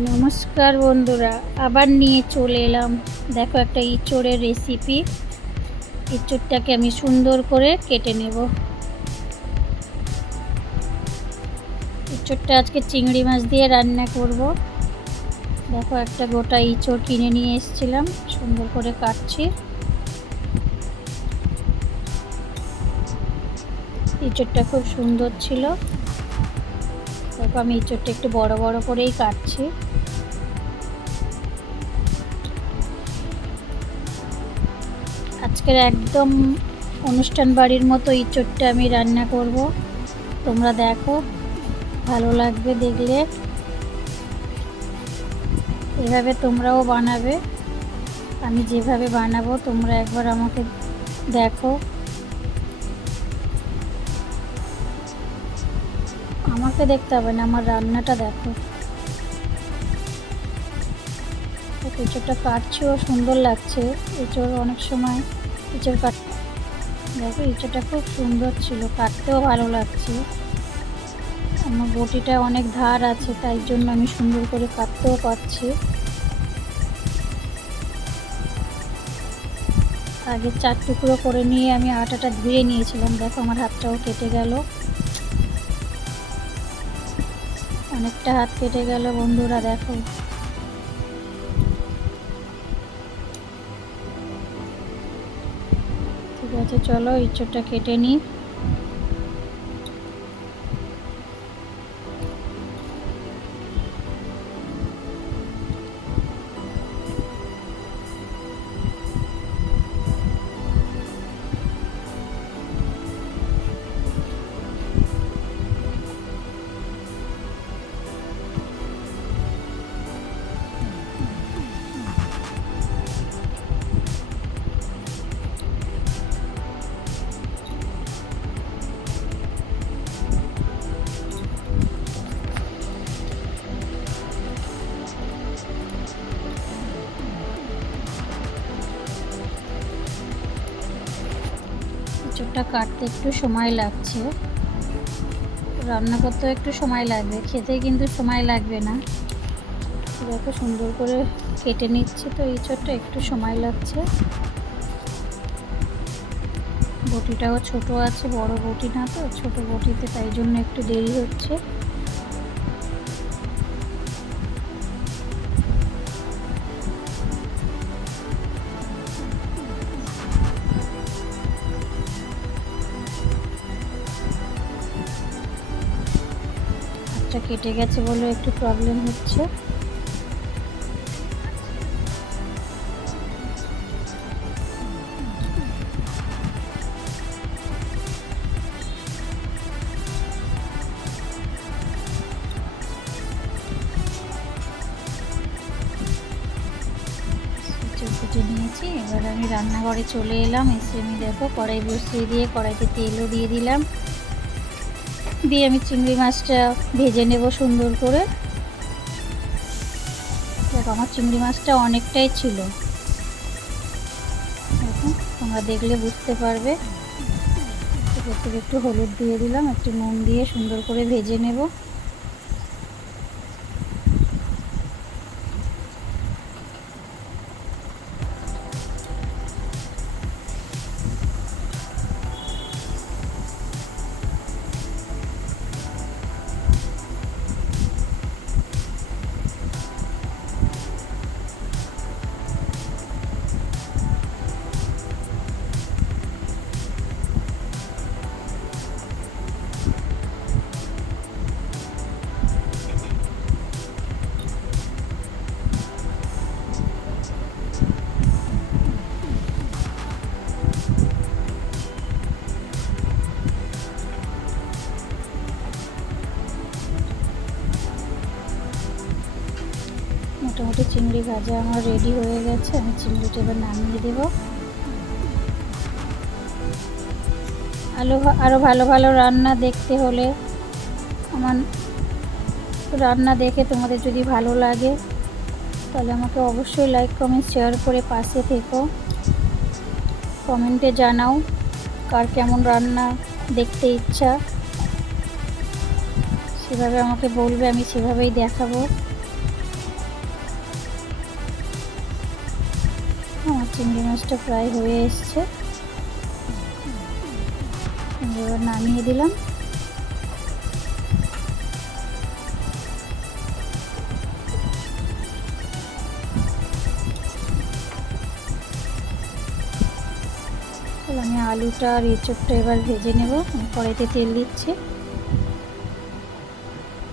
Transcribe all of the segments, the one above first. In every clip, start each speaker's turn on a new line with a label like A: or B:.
A: নমস্কার বন্ধুরা, আবার নিয়ে চলে এলাম। দেখো একটা ইঁচড়ের রেসিপি ইঁচড়টাকে আমি সুন্দর করে কেটে নেব। ইঁচড়টা আজকে চিংড়ি মাছ দিয়ে রান্না করব। দেখো একটা গোটা ইঁচড় কিনে নিয়ে এসেছিলাম, সুন্দর করে কাটছি। ইঁচড়টা খুব সুন্দর ছিল। দেখো, আমি ইঁচড়টা একটু বড় বড় করেই কাটছি। আজকের একদম অনুষ্ঠান বাড়ির মতো ইঁচড়টা আমি রান্না করব। তোমরা দেখো, ভালো লাগবে দেখলে। এভাবে তোমরাও বানাবে। আমি যেভাবে বানাবো, তোমরা একবার আমাকে দেখো। আমাকে দেখতে হবে না, আমার রান্নাটা দেখো। এঁচড়টা কাটছেও, সুন্দর লাগছে। এঁচড় অনেক সময় এঁচড় কাট দেখো, এঁচড়টা খুব সুন্দর ছিল, কাটতেও ভালো লাগছে। আমার বটিটা অনেক ধার আছে, তাই জন্য আমি সুন্দর করে কাটতেও পারছি। আগে চার টুকরো করে নিয়ে আমি আটাটা ধুয়ে নিয়েছিলাম, দেখো, আমার হাতটাও কেটে গেল। অনেকটা হাত কেটে গেল বন্ধুরা দেখো। ঠিক আছে চলো ইঁচড়টা কেটে নিই। ইঁচড়টা কাটতে একটু সময় লাগছে। রান্না করতেও একটু সময় লাগবে, খেতে কিন্তু সময় লাগবে না। দেখো সুন্দর করে কেটে নিচ্ছি তো, এই ইঁচড়টা একটু সময় লাগছে। বটিটাও ছোট আছে, বড় বটি না তো, ছোট বটিতে তাই জন্য একটু দেরি হচ্ছে। কেটে গেছে বলে একটু প্রবলেম হচ্ছে। নিয়েছি, এবার আমি রান্নাঘরে চলে এলাম। এসে আমি দেখো কড়াই বসিয়ে দিয়ে কড়াইতে তেলও দিয়ে দিলাম। দিয়ে আমি চিংড়ি মাছটা ভেজে নেব সুন্দর করে। দেখো, আমার চিংড়ি মাছটা অনেকটাই ছিল। তোমরা দেখলে বুঝতে পারবে। একটু হলুদ দিয়ে দিলাম, একটু নুন দিয়ে সুন্দর করে ভেজে নেব। মোটামুটি চিংড়ি ভাজা আমার রেডি হয়ে গেছে। আমি চিংড়িটা এবার নামিয়ে দেব। আলু আরও ভালো ভালো রান্না দেখতে হলে আমার রান্না দেখে তোমাদের যদি ভালো লাগে, তাহলে আমাকে অবশ্যই লাইক কমেন্ট শেয়ার করে পাশে থেকো। কমেন্টে জানাও কার কেমন রান্না দেখতে ইচ্ছা। সেভাবে আমাকে বলবে, আমি সেভাবেই দেখাবো। চিংড়ি মাছটা প্রায় হয়ে এসছে। এবার নামিয়ে দিলাম। আমি আলুটা আর এঁচড়টা এবার ভেজে নেব। কড়াইতে তেল দিচ্ছি।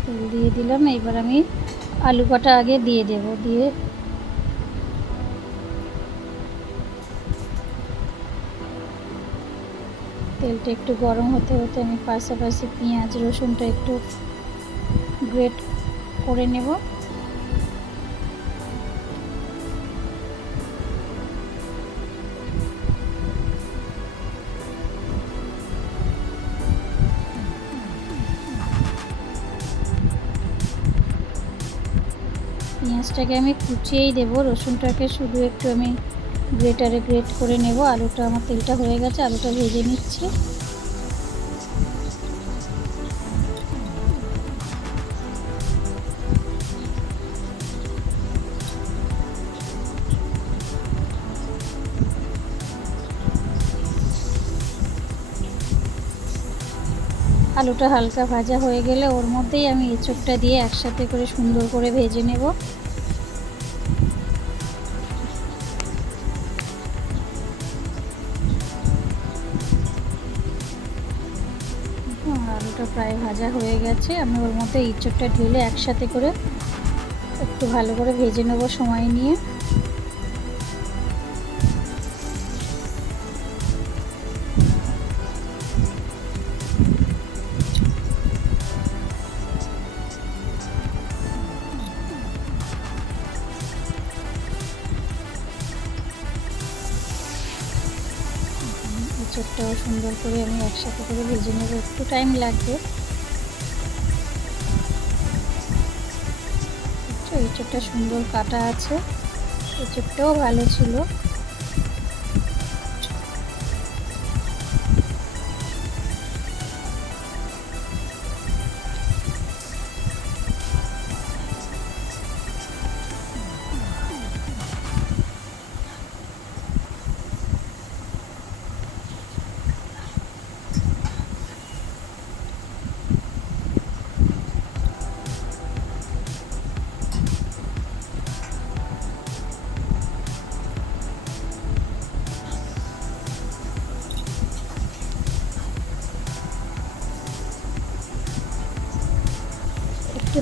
A: তেল দিয়ে দিলাম। এবার আমি আলু কটা আগে দিয়ে দেব। দিয়ে তেলটা একটু গরম হতে হতে আমি পাশাপাশি পেঁয়াজ, রসুনটা একটু গ্রেট করে নেব। পেঁয়াজটাকে আমি কুচিয়েই দেবো, রসুনটাকে শুধু একটু আমি গ্রেটারে গ্রেট করে নেব। আলুটা, আমার তেলটা হয়ে গেছে, আলুটা ভেজে নিচ্ছি। আলুটা হালকা ভাজা হয়ে গেলে ওর মধ্যেই আমি এঁচড়টা দিয়ে একসাথে করে সুন্দর করে ভেজে নেব। আলুটা প্রায় ভাজা হয়ে গেছে। আমি ওর মধ্যে ইঁচড়টা ঢেলে একসাথে করে একটু ভালো করে ভেজে নেব সময় নিয়ে। এঁচড়টাও সুন্দর করে আমি একসাথে করে ভেজে নেব। একটু টাইম লাগবে। এঁচড়টা সুন্দর কাটা আছে। এঁচড়টাও ভালো ছিল।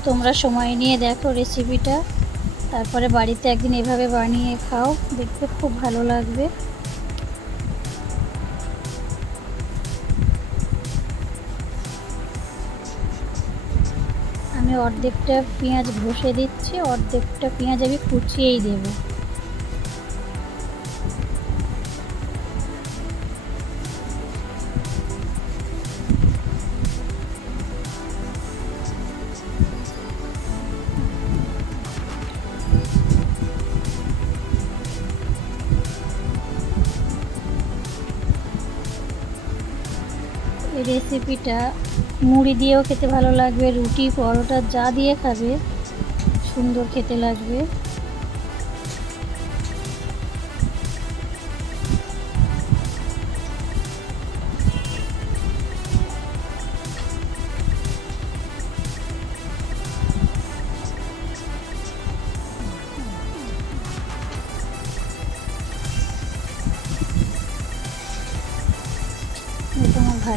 A: তোমরা সময় নিয়ে দেখো রেসিপিটা তারপরে বাড়িতে একদিন এভাবে বানিয়ে খাও, দেখতে খুব ভালো লাগবে। আমি অর্ধেকটা পেঁয়াজ ঘষে দিচ্ছি, অর্ধেকটা পেঁয়াজ আমি কুচিয়েই দেবো। রেসিপিটা মুড়ি দিয়েও খেতে ভালো লাগবে রুটি পরোটা যা দিয়ে খাবে সুন্দর খেতে লাগবে।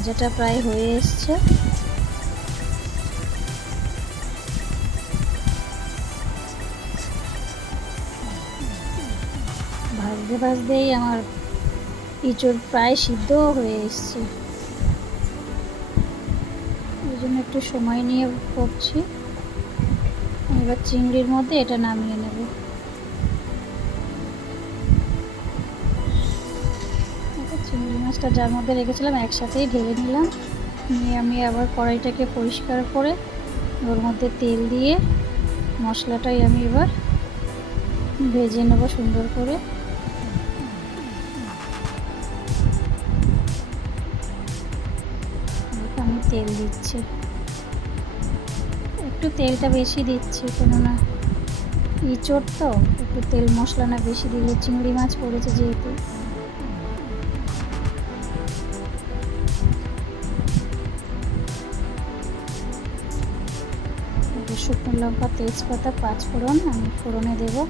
A: ভাজাটা প্রায় হয়ে এসছে। ভাজতে ভাজতেই আমার ইঁচড় প্রায় সিদ্ধ হয়ে এসছে। ওই জন্য একটু সময় নিয়ে করছি। এবার চিংড়ির মধ্যে এটা নামিয়ে নেব। মাছটা যার মধ্যে রেখেছিলাম, একসাথেই ঢেলে নিলাম। নিয়ে আমি আবার কড়াইটাকে পরিষ্কার করে ওর মধ্যে তেল দিয়ে মশলাটাই আমি এবার ভেজে নেব সুন্দর করে। আমি তেল দিচ্ছি। একটু তেলটা বেশি দিচ্ছি, কেননা ইঁচড় তো, একটু তেল মশলা না বেশি দিলে চিংড়ি মাছ পড়েছে যেহেতু। লঙ্কা তেজপাতা পাঁচ ফোড়ন আমি ফোড়নে দেবো।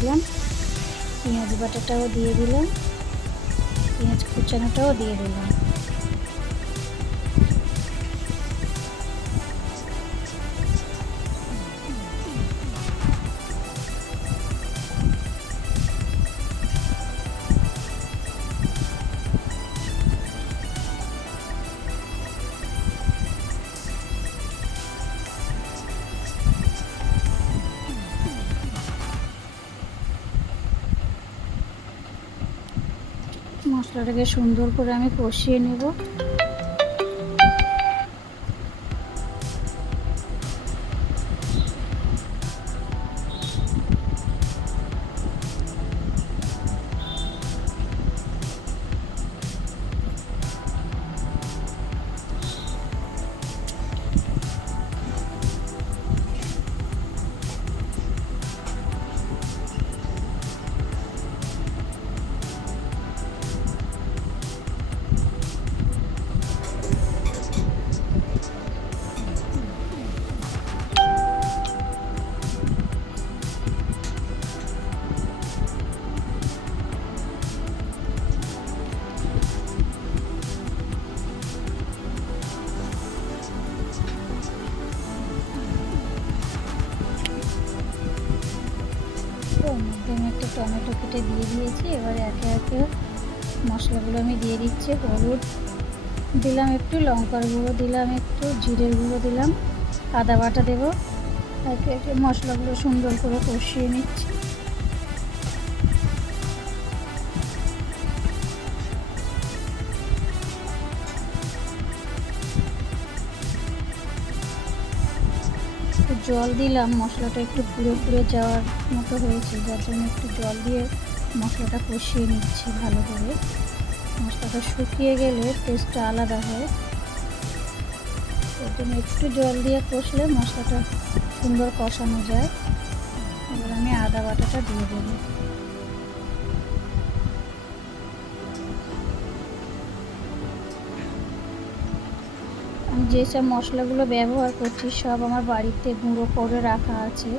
A: দিলাম। পেঁয়াজ বাটাটাও দিয়ে দিলাম। পেঁয়াজ কুচানোটাও দিয়ে দিলাম। মশলাটাকে সুন্দর করে আমি কষিয়ে নেব। মশলাগুলো আমি দিয়ে দিচ্ছি, হলুদ দিলাম একটু, লঙ্কার গুঁড়ো দিলাম একটু, জিরের গুঁড়ো দিলাম, আদা বাটা দেবো, একে একে মশলাগুলো সুন্দর করে কষিয়ে নিচ্ছি। জল দিলাম, মশলাটা একটু পুড়ে পুড়ে যাওয়ার মতো হয়েছে, যার জন্য একটু জল দিয়ে মশলাটা কষিয়ে নিচ্ছি ভালো করে। মশলাটা শুকিয়ে গেলে টেস্টটা আলাদা হয়। ওর জন্য একটু জল দিয়ে কষলে মশলাটা সুন্দর কষানো যায়। এবার আমি আদা বাটাটা দিয়ে দেবো। আমি যেসব মশলাগুলো ব্যবহার করছি সব আমার বাড়িতে গুঁড়ো করে রাখা আছে।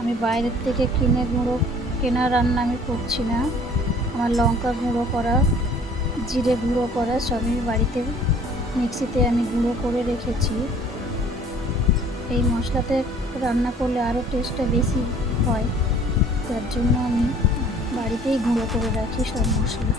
A: আমি বাইরের থেকে কিনে গুঁড়ো কেনা রান্না আমি করছি না। আমার লঙ্কা গুঁড়ো করা জিরে গুঁড়ো করা সব আমি বাড়িতে মিক্সিতে আমি গুঁড়ো করে রেখেছি। এই মশলাতে রান্না করলে আরও টেস্টটা বেশি হয়। তার জন্য আমি বাড়িতেই গুঁড়ো করে রাখি সব মশলা।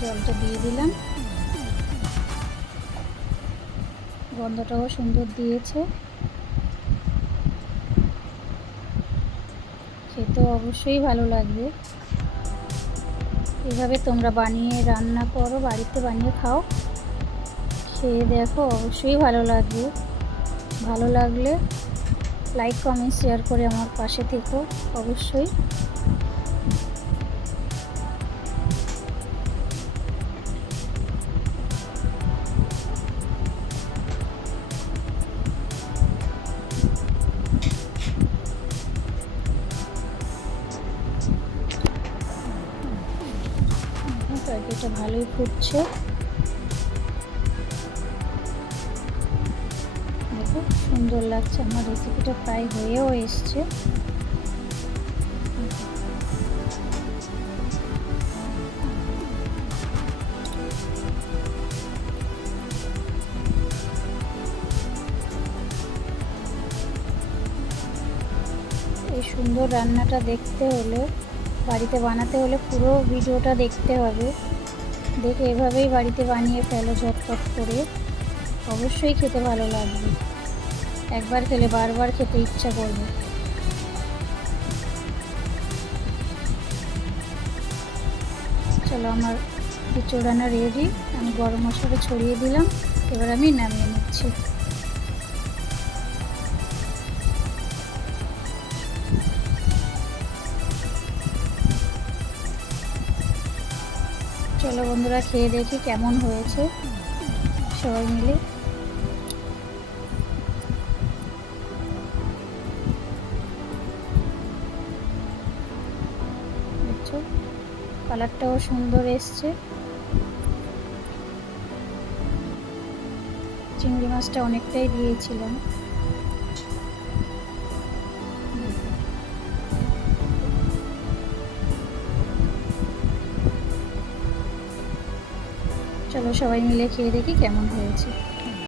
A: জলটা দিয়ে দিলাম। গন্ধটাও সুন্দর দিয়েছে। খেতে অবশ্যই ভালো লাগবে। এভাবে তোমরা বানিয়ে রান্না করো, বাড়িতে বানিয়ে খাও। খেয়ে দেখো, অবশ্যই ভালো লাগবে। ভালো লাগলে লাইক কমেন্ট শেয়ার করে আমার পাশে থেকো, অবশ্যই। তরকারিটা ভালোই ফুটছে। দেখো, সুন্দর লাগছে, আমার রেসিপিটা প্রায় হয়েও এসছে। এই সুন্দর রান্নাটা দেখতে হলে বাড়িতে বানাতে হলে পুরো ভিডিওটা দেখতে হবে। দেখে এভাবেই বাড়িতে বানিয়ে ফেলো ঝটপট করে। অবশ্যই খেতে ভালো লাগবে। একবার খেলে বারবার খেতে ইচ্ছা করবে। চলো আমার খিচুড়ি রেডি। আমি গরম মশলা ছড়িয়ে দিলাম। এবার আমি নামিয়ে নিচ্ছি। চলো বন্ধুরা, খেয়ে দেখি কেমন হয়েছে। সবাই মিলে। কালারটাও সুন্দর এসছে। চিংড়ি মাছটা অনেকটাই দিয়েছিলাম। চলো সবাই মিলে খেয়ে দেখি কেমন হয়েছে।